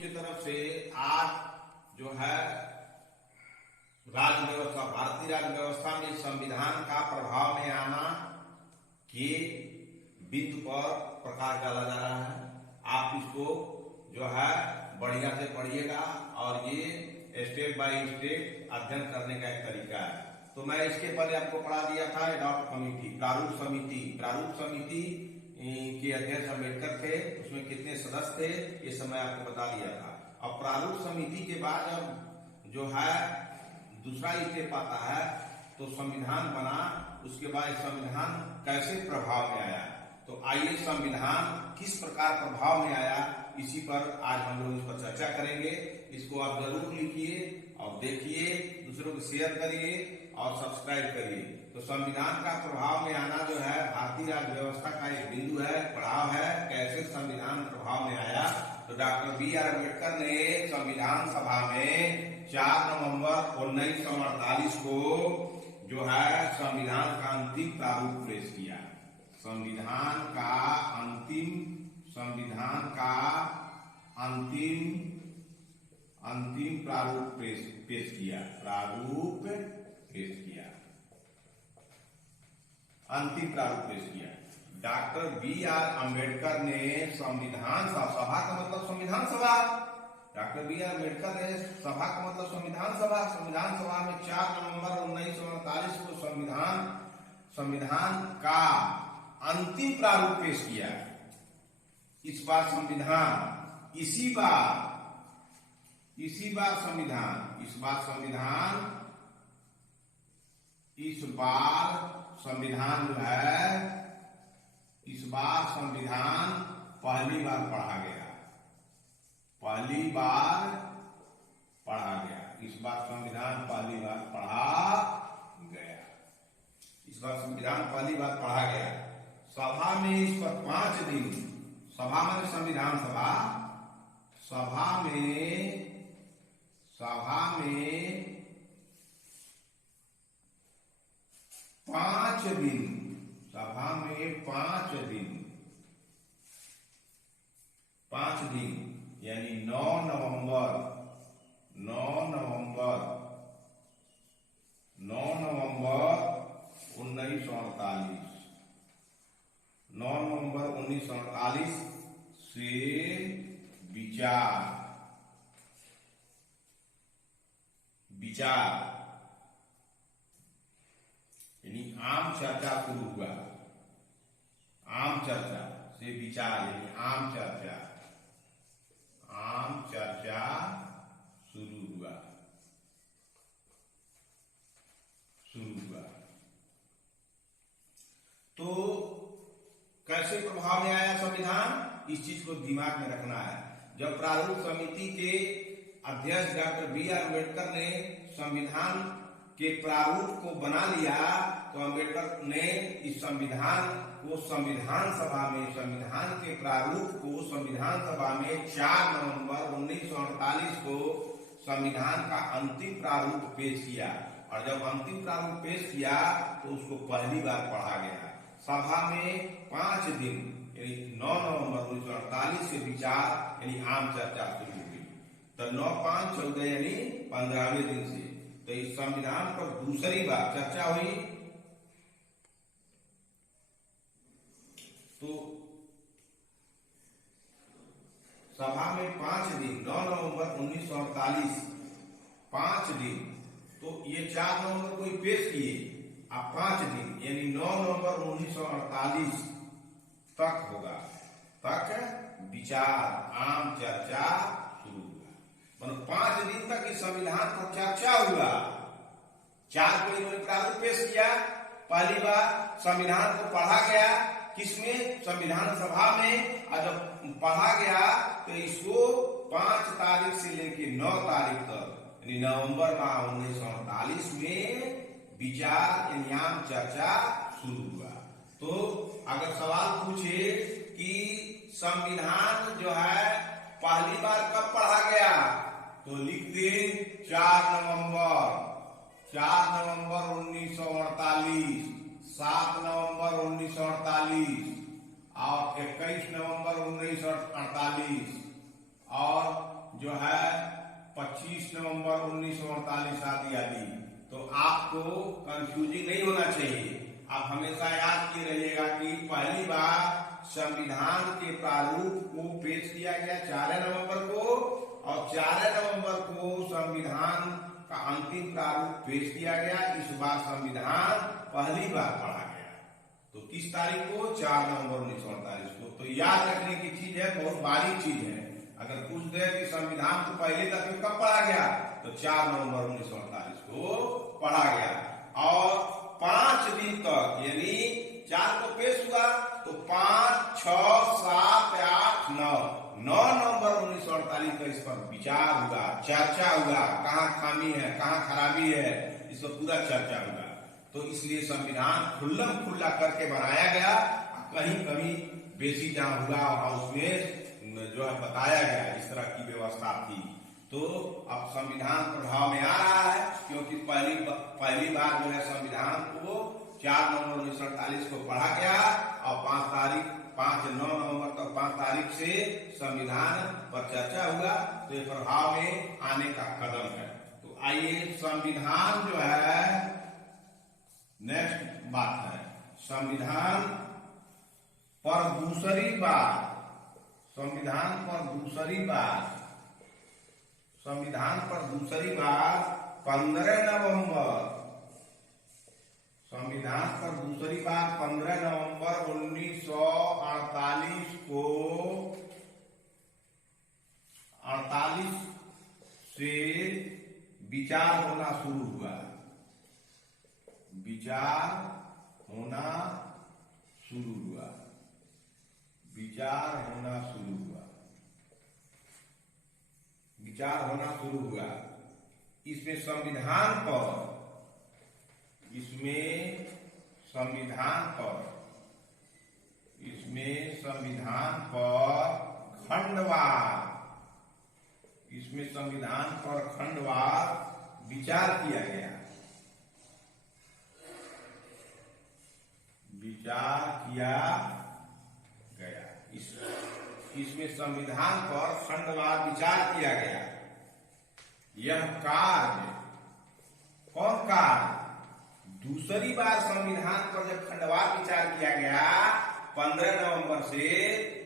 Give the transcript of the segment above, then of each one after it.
की तरफ से आज जो है राज्य व्यवस्था, भारतीय राज्य व्यवस्था में संविधान का प्रभाव में आना के बिंदु पर प्रकाश डाला जा रहा है। आप इसको जो है बढ़िया से पढ़िएगा और ये स्टेप बाय स्टेप अध्ययन करने का एक तरीका है। तो मैं इसके पहले आपको पढ़ा दिया था एडॉप्ट कमेटी, प्रारूप समिति। प्रारूप समिति के अध्यक्ष अम्बेडकर थे, उसमें कितने सदस्य थे ये सब मैं आपको बता दिया था। अब प्रारूप समिति के बाद अब जो है दूसरा स्टेप आता है तो संविधान बना, उसके बाद संविधान कैसे प्रभाव में आया। तो आइए संविधान किस प्रकार प्रभाव में आया इसी पर आज हम लोग इस पर चर्चा करेंगे। इसको आप जरूर लिखिए और देखिए, दूसरों को शेयर करिए और सब्सक्राइब करिए। तो संविधान का प्रभाव में आना जो है भारतीय राज्य व्यवस्था का एक बिंदु है, पड़ाव है, कैसे संविधान प्रभाव में आया। तो डॉक्टर बी.आर. अम्बेडकर ने संविधान सभा में 4 नवंबर 1948 को जो है संविधान का अंतिम प्रारूप पेश किया। संविधान का अंतिम प्रारूप पेश किया। अंतिम प्रारूप पेश किया। Doctor B R. अम्बेडकर ने संविधान सभा का मतलब संविधान सभा, डॉक्टर बी.आर. अम्बेडकर ने सभा का मतलब संविधान सभा। संविधान सभा में 4 नवंबर 1948 को संविधान का अंतिम प्रारूप पेश किया। इस बार संविधान इसी बार संविधान जो है इस बार संविधान पहली बार पढ़ा गया। इस बार संविधान पहली बार पढ़ा गया। सभा में इस पर 5 दिन, सभा में संविधान सभा, सभा में 5 दिन, सभा में 5 दिन यानी 9 नवंबर 1948 से विचार यानी आम चर्चा शुरू हुआ। आम चर्चा से विचार यानी आम चर्चा शुरू हुआ। तो कैसे प्रभाव में आया संविधान, इस चीज को दिमाग में रखना है। जब प्रारूप समिति के अध्यक्ष डॉक्टर बी.आर. अम्बेडकर ने संविधान के प्रारूप को बना लिया तो अम्बेडकर ने इस संविधान को संविधान सभा में, संविधान के प्रारूप को संविधान सभा में 4 नवंबर 1948 को संविधान का अंतिम प्रारूप पेश किया। और जब अंतिम प्रारूप पेश किया तो उसको पहली बार पढ़ा गया। सभा में 5 दिन यानी 9 नवंबर 1948 से विचार यानी आम चर्चा शुरू हुई। तो 9-5-14 यानी 15वें दिन से तो इस संविधान पर दूसरी बार चर्चा हुई। तो सभा में 5 दिन, 9 नवंबर 1948 5 दिन, तो ये 4 नवंबर को ही पेश किए। अब 5 दिन यानी 9 नवंबर 1948 तक होगा, तक विचार आम चर्चा शुरू हुआ। मतलब 5 दिन तक इस संविधान पर चर्चा हुआ। 4 को इन्होंने प्रारूप पेश किया, पहली बार संविधान को पढ़ा गया, किसमें, संविधान सभा में। और जब पढ़ा गया तो इसको 5 तारीख से लेकर 9 तारीख तक यानी नवंबर माह 1948 में विचार यानी आम चर्चा शुरू हुआ। तो अगर सवाल पूछे कि संविधान जो है पहली बार कब पढ़ा गया तो लिख दे 4 नवंबर 1948, 7 नवंबर 1948 और 21 नवंबर 1948 और जो है 25 नवंबर 1948 आदि आदि। तो आपको कंफ्यूजिंग नहीं होना चाहिए। आप हमेशा याद किए रहिएगा कि पहली बार संविधान के प्रारूप को पेश किया गया 4 नवंबर को, और 4 नवंबर को संविधान का अंतिम प्रारूप पेश किया गया। इस बार संविधान पहली बार पढ़ा गया। तो किस तारीख को? 4 नवंबर 1948 को। तो याद रखने की चीज है, बहुत बारीक चीज है। अगर पूछ दे कि संविधान को पहले दफे कब पढ़ा गया, तो 4 नवंबर 1948 को पढ़ा गया। और 5 दिन तक, यानी 4 को पेश हुआ तो 5, 6, 7, 8, 9 नवंबर 1948 को इस पर विचार हुआ, चर्चा हुआ, कहाँ खामी है, कहाँ खराबी है, इस पर पूरा चर्चा हुआ। तो इसलिए संविधान खुल्लम खुल्ला करके बनाया गया। कहीं कभी बेसी जहां हुआ और उसमें जो है बताया गया, इस तरह की व्यवस्था थी। तो अब संविधान प्रभाव में आ रहा है, क्योंकि पहली बार जो है संविधान को 4 नवंबर 1948 को पढ़ा गया, और 5 नवंबर तक 5 तारीख से संविधान पर चर्चा हुआ। तो ये प्रभाव में आने का कदम है। तो आइए, संविधान जो है, नेक्स्ट बात है संविधान पर दूसरी बार 15 नवंबर 1948 को 48 से विचार होना शुरू हुआ। इसमें संविधान पर खंडवार विचार किया गया। इसमें संविधान पर खंडवार विचार किया गया। यह कार्य, कौन कार्य? दूसरी बार संविधान पर जब खंडवार विचार किया गया 15 नवंबर से,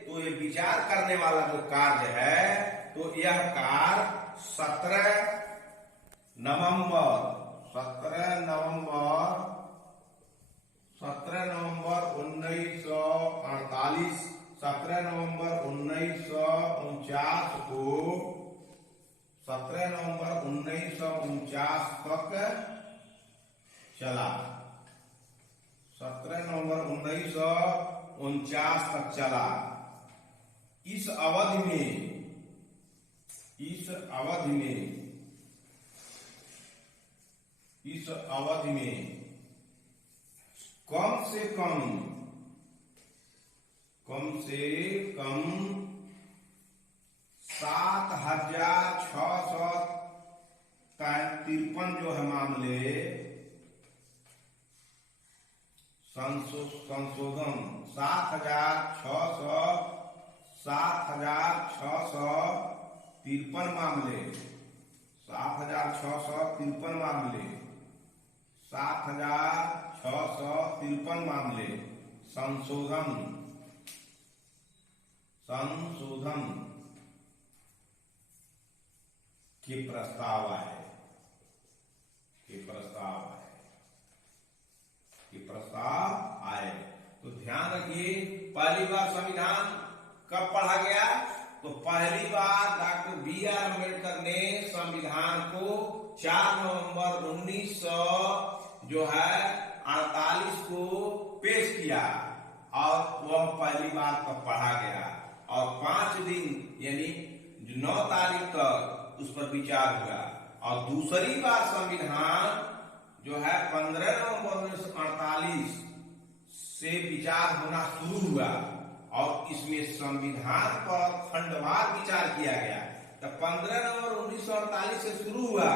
तो ये विचार करने वाला जो कार्य है, तो यह कार्य 17 नवंबर 1949 तक चला। 17 नवंबर 1949 तक चला। इस अवधि में कम से कम 7,653 जो है मामले संशोधन 7,653 मामले 7,653 मामले संशोधन के प्रस्ताव आए। तो ध्यान रखिए, पहली बार संविधान कब पढ़ा गया? तो पहली बार डॉक्टर B.R. अम्बेडकर ने संविधान को 4 नवंबर 1948 को पेश किया, और वह पहली बार तब पढ़ा गया, और 5 दिन यानी 9 तारीख तक उस पर विचार हुआ। और दूसरी बार संविधान जो है 15 नवंबर 1948 से विचार होना शुरू हुआ, और इसमें संविधान पर खंडवार विचार किया गया। तो 15 नवंबर 1948 से शुरू हुआ,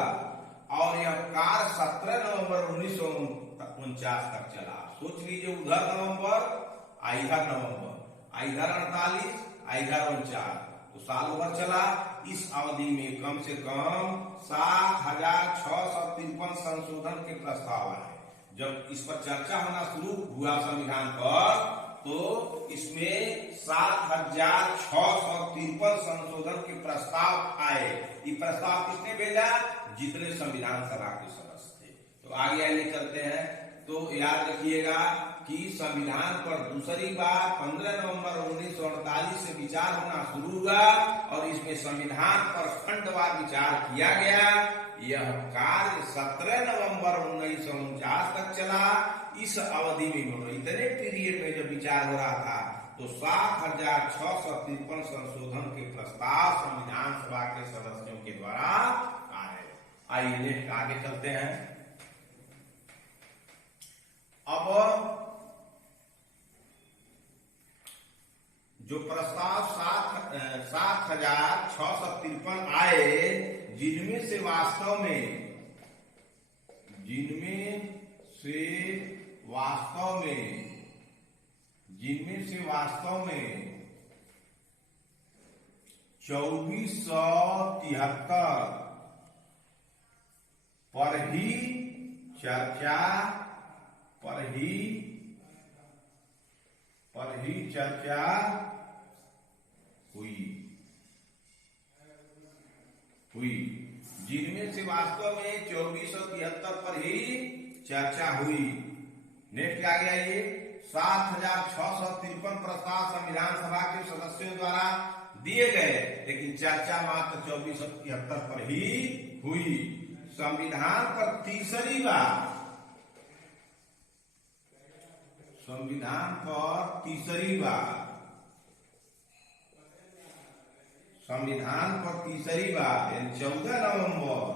और यह कार्य 17 नवंबर 1949 तक चला। सोच लीजिए, उधर नवंबर, इधर 48, इधर 49, तो साल भर चला। इस अवधि में कम से कम 7,653 संशोधन के प्रस्ताव आए। जब इस पर चर्चा होना शुरू हुआ संविधान पर, तो इसमें 7,653 संशोधन के प्रस्ताव आए। ये प्रस्ताव किसने भेजा? जितने संविधान सभा के सदस्य थे। तो आगे चलते हैं। तो याद रखिएगा कि संविधान पर दूसरी बार 15 नवंबर 1948 से विचार होना शुरू हुआ और इसमें संविधान पर खंडवार विचार किया गया। यह कार्य 17 नवंबर 1949 तक चला। इस अवधि में इतने पीरियड में जब विचार हो रहा था, तो 7,653 संशोधन के प्रस्ताव संविधान सभा के सदस्यों के द्वारा आए। आइए आगे चलते हैं। अब जो प्रस्ताव 7,653 आए, जिनमें से वास्तव में 2473 पर ही चर्चा हुई, जिनमें से वास्तव में 2473 पर ही चर्चा हुई। नेक्स्ट आ गया ये 7,653 प्रस्ताव संविधान सभा के सदस्यों द्वारा दिए गए, लेकिन चर्चा मात्र 2473 पर ही हुई। संविधान पर तीसरी बार संविधान पर तीसरी बार 14 नवंबर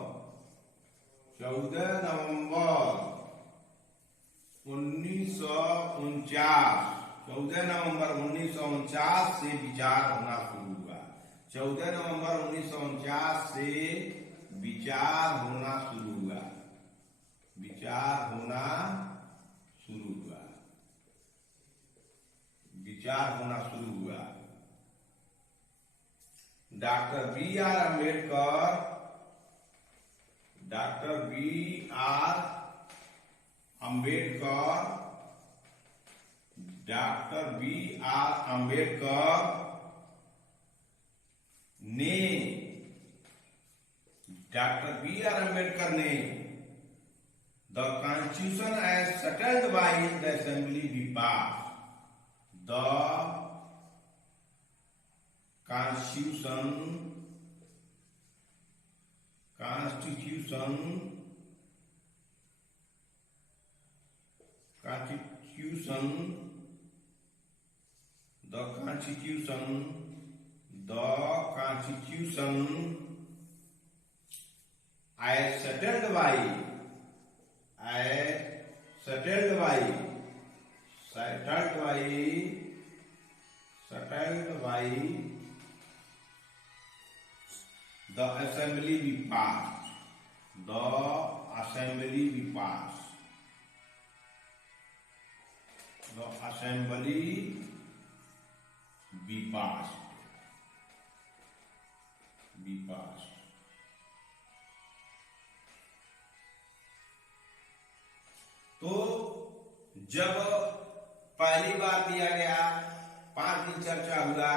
1949 से विचार होना शुरू हुआ। 14 नवंबर 1949 से विचार होना शुरू हुआ। डॉक्टर बी आर अम्बेडकर ने the constitution as settled by the assembly be pass. The Constitution as settled by the assembly be passed. तो जब पहली बार दिया गया 5 दिन चर्चा हुआ,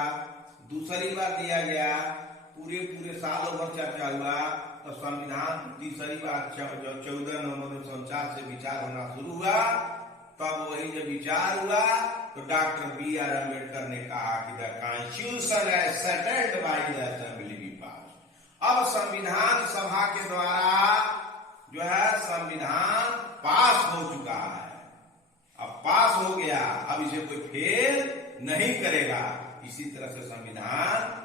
दूसरी बार दिया गया पूरे सालों भर चर्चा हुआ, तो संविधान तीसरी बार 14 नवंबर 1949 से विचार होना शुरू हुआ। तब वही जब विचार हुआ तो डॉक्टर बी आर अम्बेडकर ने कहा कि the constitution as settled by the assembly be pass. अब संविधान सभा के द्वारा जो है संविधान पास हो चुका है। अब पास हो गया, अब इसे कोई फेल नहीं करेगा। इसी तरह से संविधान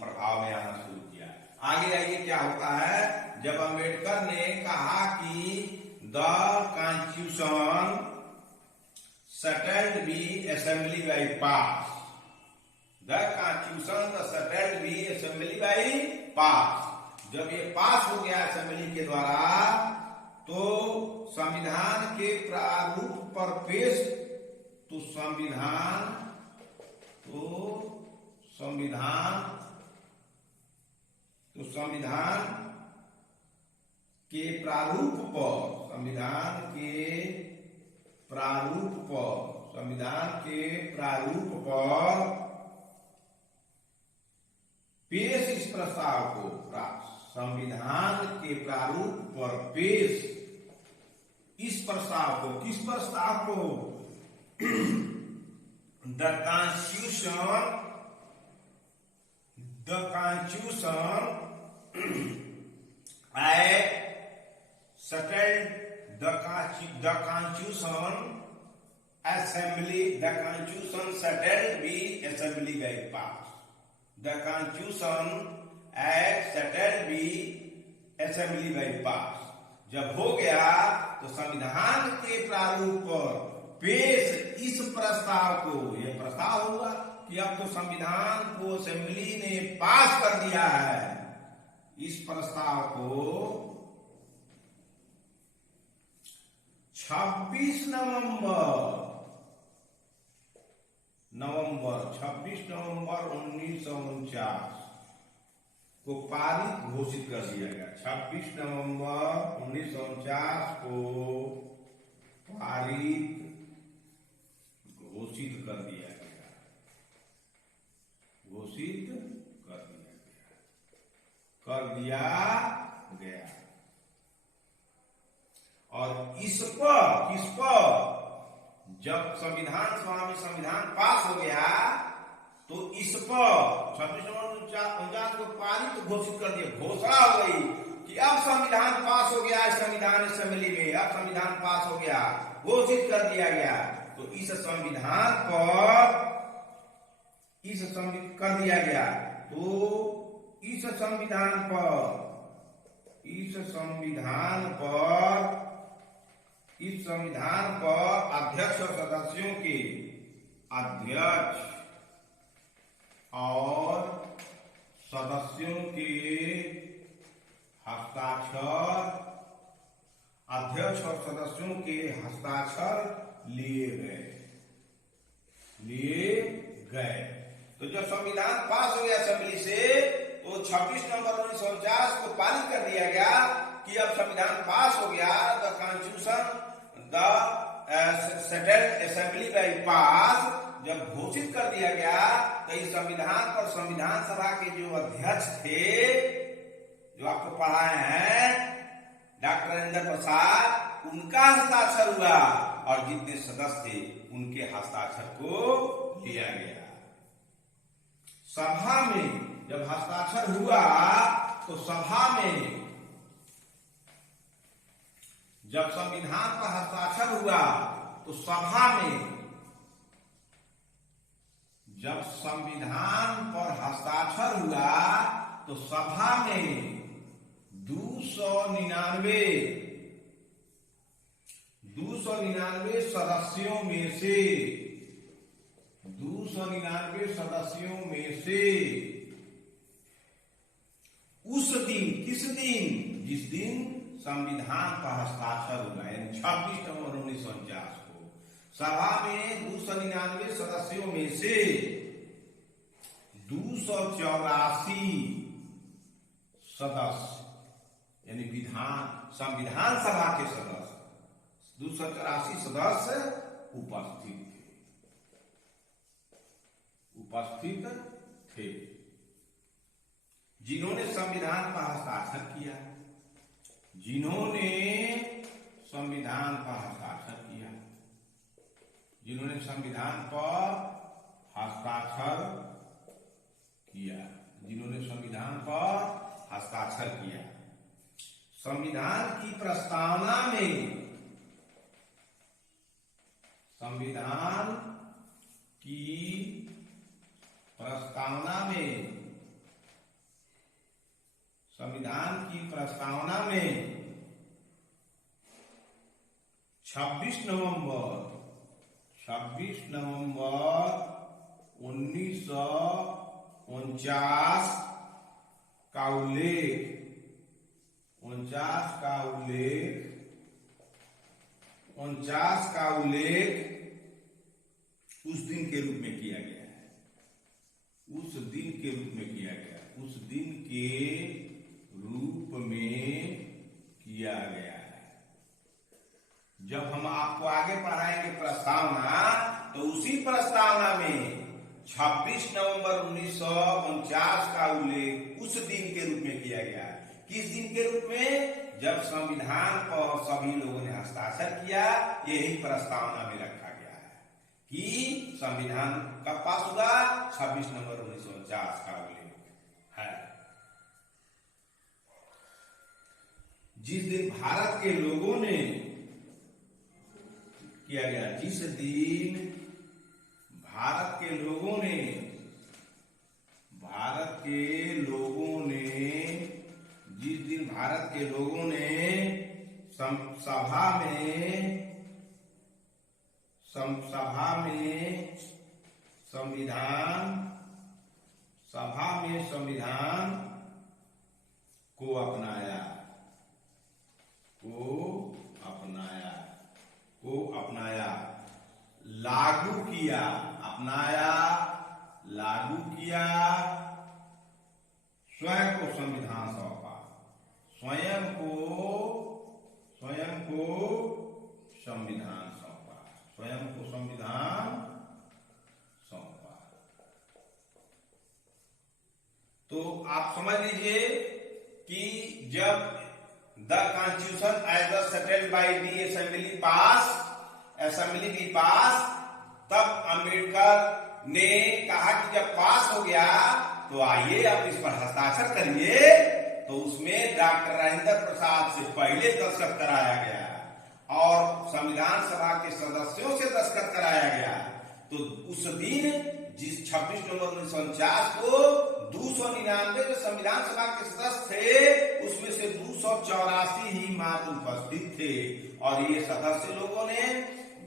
प्रभाव में आना शुरू किया। आगे आइए क्या होता है। जब अम्बेडकर ने कहा कि the constitution settled be assembly by pass, the constitution settled be assembly by pass, जब ये पास हो गया असेंबली के द्वारा, तो संविधान के प्रारूप पर पेश तो संविधान तो संविधान के प्रारूप पर पेश इस प्रस्ताव को, संविधान के प्रारूप पर पेश इस प्रस्ताव को, किस प्रस्ताव को? The Constitution Act settled the Constitution settled be assembly by pass. The Constitution Act settled be assembly by pass. जब हो गया तो संविधान के प्रारूप पर पेश इस प्रस्ताव को, यह प्रस्ताव हुआ कि अब तो संविधान को असेंबली ने पास कर दिया है। इस प्रस्ताव को 26 नवंबर 1949 को पारित घोषित कर दिया गया। 26 नवंबर 1949 को पारित घोषित कर दिया गया। और इस पर, किस पर? जब संविधान पास हो गया तो इस पर 26 नवंबर 1949 को पारित घोषित कर दिया। घोषणा हो गई कि अब संविधान पास हो गया, संविधान असेंबली में अब संविधान पास हो गया, घोषित कर दिया गया। तो इस संविधान पर कर दिया गया। तो इस संविधान पर अध्यक्ष और सदस्यों के हस्ताक्षर लिए गए। तो जब संविधान पास हो गया असेंबली से, तो 26 नवंबर 1949 को पारित कर दिया गया कि अब संविधान पास हो गया। The constitution settled assembly by pass जब घोषित कर दिया गया, तो इस संविधान पर संविधान सभा के जो अध्यक्ष थे, जो आपको पढ़ाए हैं, डॉक्टर राजेंद्र प्रसाद, उनका हस्ताक्षर हुआ और जितने सदस्य थे उनके हस्ताक्षर को लिया गया। सभा में जब हस्ताक्षर हुआ तो सभा में, जब संविधान पर हस्ताक्षर हुआ तो सभा में, जब संविधान पर हस्ताक्षर हुआ तो सभा में 299 सदस्यों में से 299 सदस्यों में से उस दिन, किस दिन? जिस दिन संविधान पर हस्ताक्षर हुआ, यानी 26 नवंबर 1949 को सभा में 299 सदस्यों में से 284 सदस्य, यानी संविधान सभा के सदस्य 284 सदस्य उपस्थित थे, जिन्होंने संविधान पर हस्ताक्षर किया, जिन्होंने संविधान पर हस्ताक्षर किया। संविधान की प्रस्तावना में 26 नवंबर 1949 का उल्लेख उस दिन के रूप में किया गया है। उस दिन के उस दिन के रूप में किया गया है। किस दिन के रूप में? जब संविधान पर सभी लोगों ने हस्ताक्षर किया। यही प्रस्तावना में रखा गया है कि संविधान कब पास हुआ? 26 नवंबर 1949 का उल्लेख है। जिस दिन भारत के लोगों ने किया गया, जिस दिन भारत के लोगों ने जिस दिन भारत के लोगों ने सभा में संविधान को अपनाया, लागू किया, स्वयं को संविधान सौंपा, स्वयं को संविधान सौंपा। तो आप समझ लीजिए कि जब the constitution as the settled by the assembly be pass, तब अंबेडकर ने कहा कि जब पास हो गया तो आइए अब इस पर हस्ताक्षर करिए। तो उसमें डॉक्टर राजेंद्र प्रसाद से पहले दस्तखत कराया गया और संविधान सभा के सदस्यों से दस्तखत कराया गया। तो उस दिन जिस 26 नवंबर 1949 को 299 जो संविधान सभा के सदस्य थे, उसमें से 284 ही मात्र उपस्थित थे और ये सदस्य लोगों ने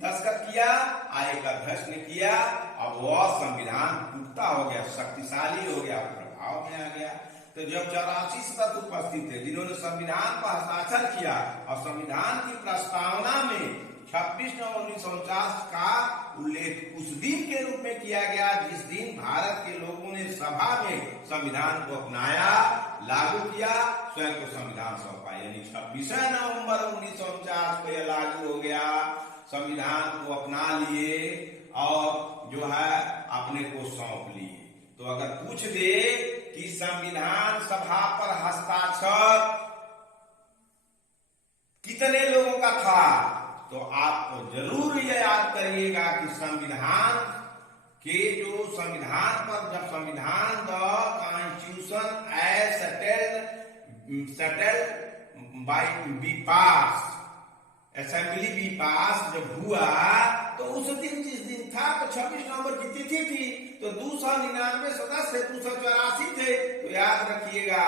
दस्तखत किया, एक अध्यक्ष ने किया। अब वह संविधान पुख्ता हो गया, शक्तिशाली हो गया, प्रभाव में आ गया। तो जब 84 सदस्य उपस्थित थे जिन्होंने संविधान पर हस्ताक्षर किया और संविधान की प्रस्तावना में 26 नवंबर 1949 का उल्लेख उस दिन के रूप में किया गया जिस दिन भारत के लोगों ने सभा में संविधान को अपनाया, लागू किया, स्वयं को संविधान सौंपा। यानी 26 नवंबर 1949 को यह लागू हो गया, संविधान को अपना लिए और जो है अपने को सौंप लिए। तो अगर पूछ दे कि संविधान सभा पर हस्ताक्षर कितने लोगों का था, तो आपको जरूर यह याद करिएगा कि संविधान पर जब संविधान the constitution as settled by be pass, assembly be pass जब हुआ तो उस दिन जिस दिन था तो 26 नवंबर की तिथि थी। तो 299 सदस्य 284 थे। तो याद रखिएगा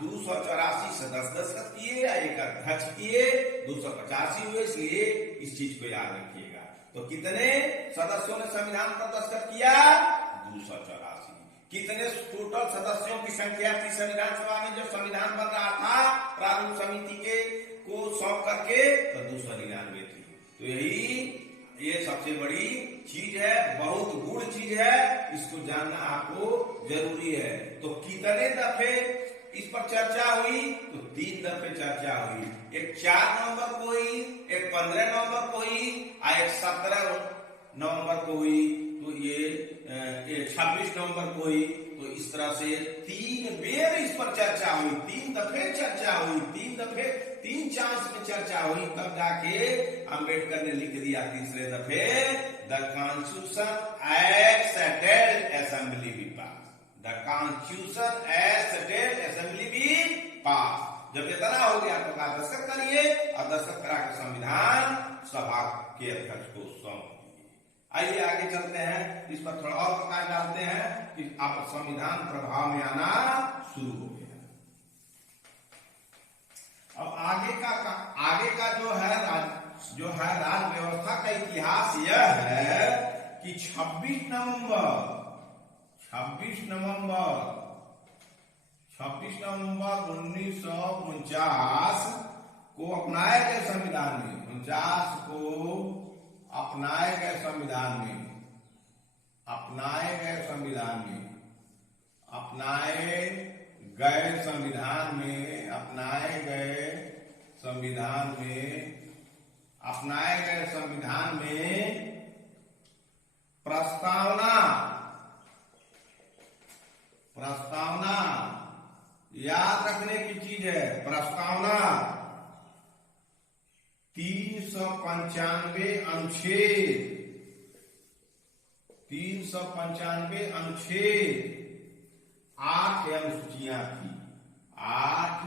284 सदस्य दस्तखत किए या एक अध्यक्ष किए, 285 हुए। इसलिए इस चीज को याद रखिएगा। तो कितने सदस्यों ने संविधान पर दस्तखत किया? 284। कितने टोटल सदस्यों की संख्या थी संविधान सभा में जब संविधान बन रहा था प्रारूप समिति के को सौंप करके? तो 299 थी। तो ये सबसे बड़ी चीज है, बहुत गुड़ चीज है, इसको जानना आपको जरूरी है। तो कितने दफे इस पर चर्चा हुई? तो 3 दफे चर्चा हुई। एक 4 नवंबर को हुई, एक 15 नवंबर को हुई और एक 17 नवंबर को हुई। तो ये 26 नवंबर को हुई। तो इस तरह से 3 बेर इस पर चर्चा हुई, 3 दफे चर्चा हुई, 3 चांस में चर्चा हुई। तब जाके अंबेडकर ने लिख दिया तीसरे दफे the constitution as settled assembly be pass, the constitution as settled assembly be pass. जब इतना हो गया तो दस्तखत करिए और दस्तखत करा के संविधान सभा के अध्यक्ष को सौंप। आइए आगे चलते हैं, इस पर थोड़ा और प्रकाश डालते हैं कि आप संविधान प्रभाव में आना शुरू हो गया। अब आगे का जो है राज व्यवस्था का इतिहास यह है कि 26 नवंबर 1949 को अपनाए गए संविधान में, 49 को अपनाए गए संविधान में प्रस्तावना याद रखने की चीज है। प्रस्तावना 395 अनुच्छेद 8 अनुसूचियां थी। 8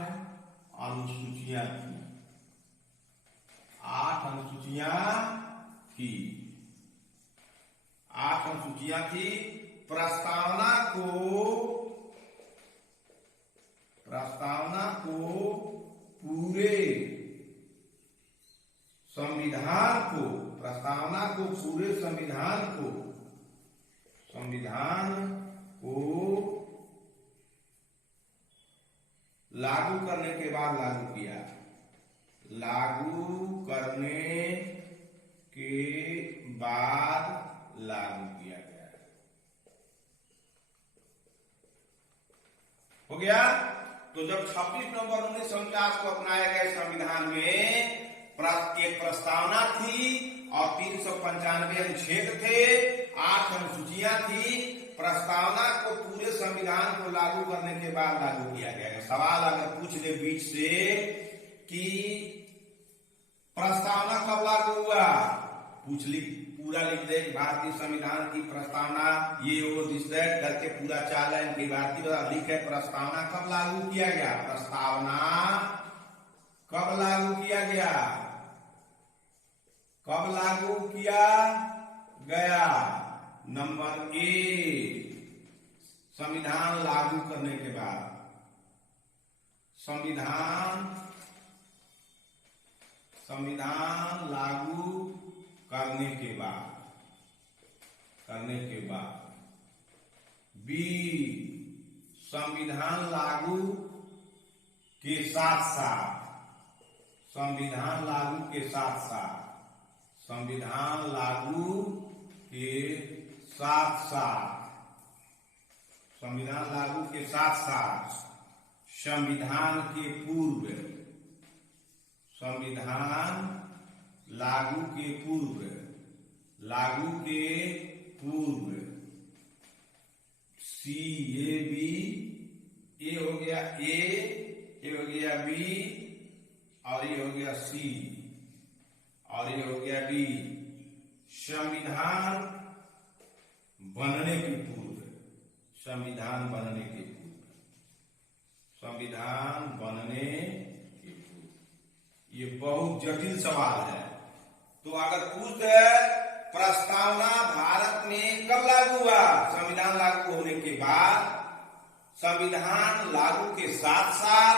अनुसूचियां थी। 8 अनुसूचियां थी। 8 अनुसूचियां थी। प्रस्तावना को पूरे संविधान को लागू करने के बाद लागू किया गया। हो गया। तो जब 26 नवंबर 1949 को अपनाए गए संविधान में एक प्रस्तावना थी और 395 अनुच्छेद थे, 8 अनुसूचियां थी। प्रस्तावना को पूरे संविधान को लागू करने के बाद लागू किया गया। सवाल अगर पूछ दे बीच से कि प्रस्तावना कब लागू हुआ, पूरा लिख दे। भारतीय संविधान की प्रस्तावना ये वो दिस दैट करके पूरा चाल है इनकी भारतीय लिखे। प्रस्तावना कब लागू किया गया? प्रस्तावना कब लागू किया गया? कब लागू किया गया? नंबर ए, संविधान लागू करने के बाद। संविधान लागू करने के बाद। बी, संविधान लागू के साथ साथ। संविधान लागू के साथ साथ। संविधान लागू के साथ साथ। संविधान लागू के साथ साथ संविधान के पूर्व। संविधान लागू के पूर्व। सी, ए, बी, ए हो गया ए हो गया बी, और ये हो गया सी, और ये हो गया डी। संविधान बनने के पूर्व। संविधान बनने के पूर्व। ये बहुत जटिल सवाल है। तो अगर पूछते प्रस्तावना भारत में कब लागू हुआ? संविधान लागू होने के बाद, संविधान लागू के साथ साथ,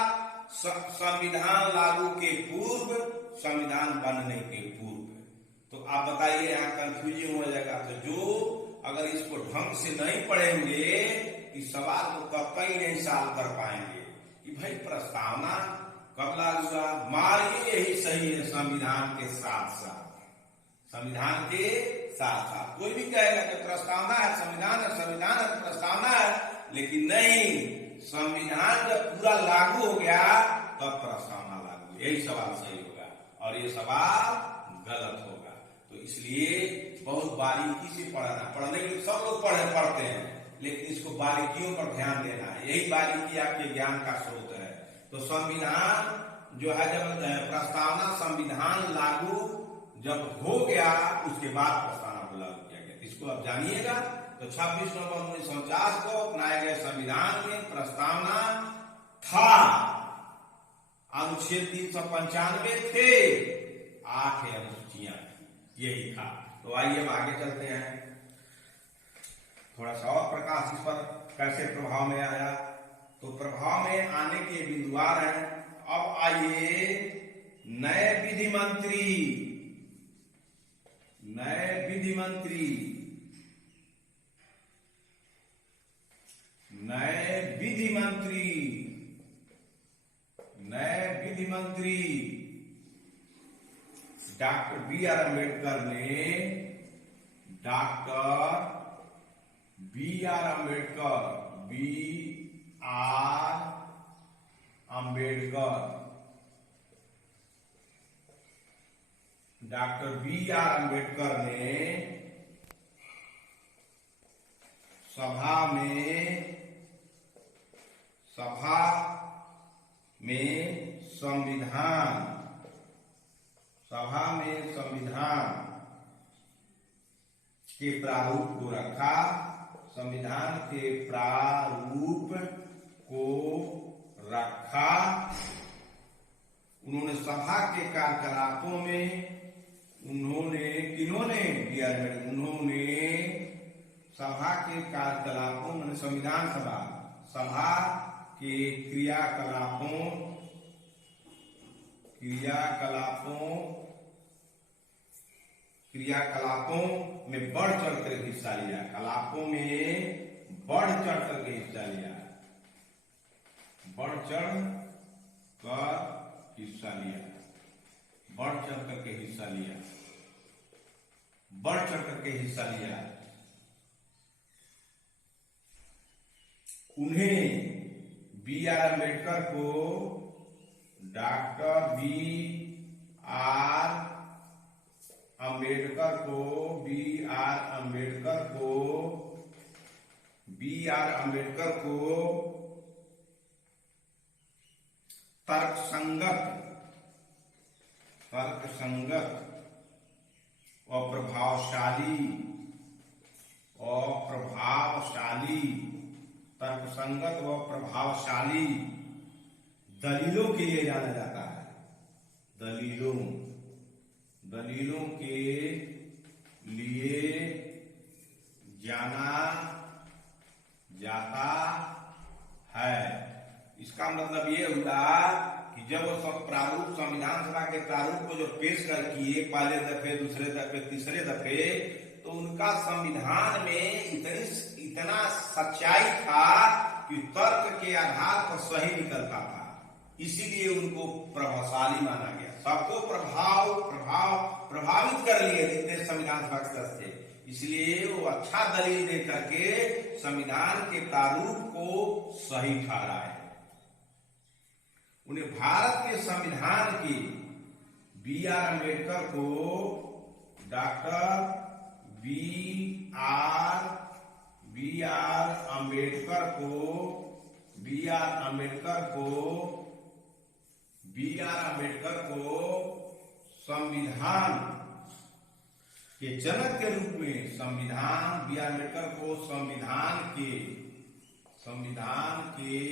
संविधान लागू के पूर्व, संविधान बनने के पूर्व। तो आप बताइए, यहाँ कंफ्यूजन हो जाएगा। तो जो अगर इसको ढंग से नहीं पढ़ेंगे इस सवाल को कई नहीं सॉल्व कर पाएंगे कि भाई प्रस्तावना कब लागू हुआ। मानिए यही सही है, संविधान के साथ साथ। संविधान के साथ साथ कोई भी कहेगा कि प्रस्तावना है, संविधान है, संविधान है, प्रस्तावना है, लेकिन नहीं, संविधान जब पूरा लागू हो गया तब प्रस्तावना लागू। यही सवाल सही होगा और ये सवाल गलत होगा। तो इसलिए बहुत बारीकी से पढ़ने के लिए सब लोग पढ़ते हैं, लेकिन इसको बारीकियों पर ध्यान देना है। यही बारीकी आपके ज्ञान का स्रोत है। तो संविधान जो है, जब प्रस्तावना संविधान लागू जब हो गया उसके बाद प्रस्तावना को लागू किया गया। इसको आप जानिएगा। तो 26 नवंबर 1949 को अपनाए गए संविधान में प्रस्तावना था, अनुच्छेद 395 थे, 8 अनुसूचियां, यही था। तो आइए अब आगे चलते हैं। थोड़ा सा और प्रकाश इस पर कैसे प्रभाव में आया। तो प्रभाव में आने के बिंदुवार हैं। अब आइए नए विधि मंत्री डॉक्टर बी आर अम्बेडकर ने doctor B R Ambedkar doctor B R Ambedkar ने सभा में संविधान सभा में संविधान के प्रारूप को रखा, संविधान के प्रारूप को रखा। उन्होंने सभा के कार्यकलापों में उन्होंने सभा के कार्यकलापों में संविधान सभा के क्रियाकलापों में बढ़ चढ़ कर हिस्सा लिया, कलापों में बढ़ चढ़ कर हिस्सा लिया, बढ़ चढ़ कर हिस्सा लिया, बढ़ चढ़ करके हिस्सा लिया, बढ़ चढ़ करके हिस्सा लिया। उन्हें बी आर अम्बेडकर को डॉक्टर बी आर अम्बेडकर को तर्कसंगत और प्रभावशाली दलीलों के लिए जाना जाता है, दलीलों के लिए जाना जाता है। इसका मतलब ये हुआ कि जब वो सब प्रारूप संविधान सभा के प्रारूप को जो पेश कर किए पहले दफे, दूसरे दफे, तीसरे दफे, तो उनका संविधान में इतना सच्चाई था कि तर्क के आधार पर सही निकलता था, इसीलिए उनको प्रभावशाली माना गया। सबको प्रभावित कर लिए जितने संविधान सभा के सदस्य थे, इसलिए वो अच्छा दलील दे करके संविधान के प्रारूप को सही ठहराए। उन्हें भारत के संविधान के बी आर अम्बेडकर को डॉक्टर बी आर अम्बेडकर को संविधान के जनक के रूप में बी आर अम्बेडकर को संविधान के